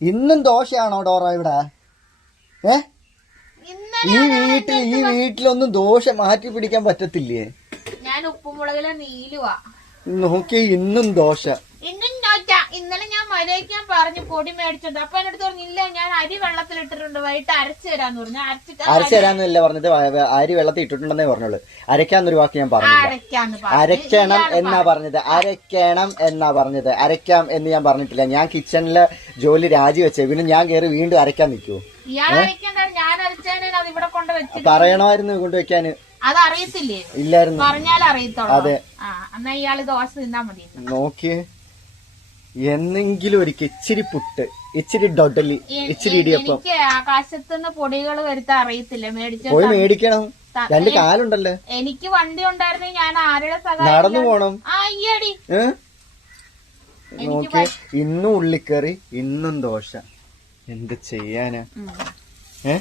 ഇന്നും ദോഷയാണോ ഡോറ ഇവിടെ? ഏ? ഈ വീട്ടിൽ ഈ വീട്ടിലൊന്നും ദോശ മാറ്റി പിടിക്കാൻ പറ്റത്തില്ലേ? ഞാൻ ഉപ്പുമുളകിലെ നീലുവാ. നോക്കി ഇന്നും ദോശ. ഇന്നലെ ഞാൻ മരയ്ക്കാൻ പറഞ്ഞു പൊടി മേടിച്ചത് അപ്പൊ എന്റെ അടുത്ത് പറഞ്ഞു ഇല്ല ഞാൻ അരി വെള്ളത്തിൽ ഇട്ടിട്ടുണ്ട് വൈകിട്ട് അരച്ചു തരാന്ന് പറഞ്ഞു. അരച്ചിട്ട് അരച്ചു തരാന്നല്ല പറഞ്ഞത് അരി വെള്ളത്തിൽ ഇട്ടിട്ടുണ്ടെന്നേ പറഞ്ഞുള്ളൂ. അരയ്ക്കാന്നൊരു വാക്ക് ഞാൻ പറഞ്ഞു. അരയ്ക്കണം എന്നാ പറഞ്ഞത്? അരയ്ക്കണം എന്നാ പറഞ്ഞത്? അരയ്ക്കാം എന്ന് ഞാൻ പറഞ്ഞിട്ടില്ല. ഞാൻ കിച്ചണിലെ ജോലി രാജിവെച്ചേ പിന്നെ ഞാൻ കയറി വീണ്ടും അരയ്ക്കാൻ വെച്ചിട്ട് പറയണമായിരുന്നു കൊണ്ടുവയ്ക്കാന് അത് അറിയത്തില്ലേ? ഇല്ലായിരുന്നു. പറഞ്ഞാൽ അറിയത്തോളൂ അതെ. ആ എന്നാ ഇയാൾ ദോശ തിന്നാ മതി നോക്കിയേ. എന്നെങ്കിലും ഒരിക്കൽ ഇച്ചിരി പുട്ട് ഇച്ചിരി ഡൊഡലി ഇച്ചിരി ഇടിയപ്പം. എനിക്ക് ആകാശത്തുനിന്ന് പൊടികൾ വരുത്താൻ അറിയത്തില്ല. മേടിച്ച പോയി മേടിക്കണം. രണ്ട് കാലുണ്ടല്ലോ? എനിക്ക് വണ്ടി ഉണ്ടായിരുന്നെങ്കിൽ ഞാൻ ആരുടെ സഹായം നടന്നു പോണം. ആ അയ്യടി. നോക്കിയേ ഇന്നും ഉള്ളിക്കറി ഇന്നും ദോശ. എന്ത് ചെയ്യാനാ? ഏ?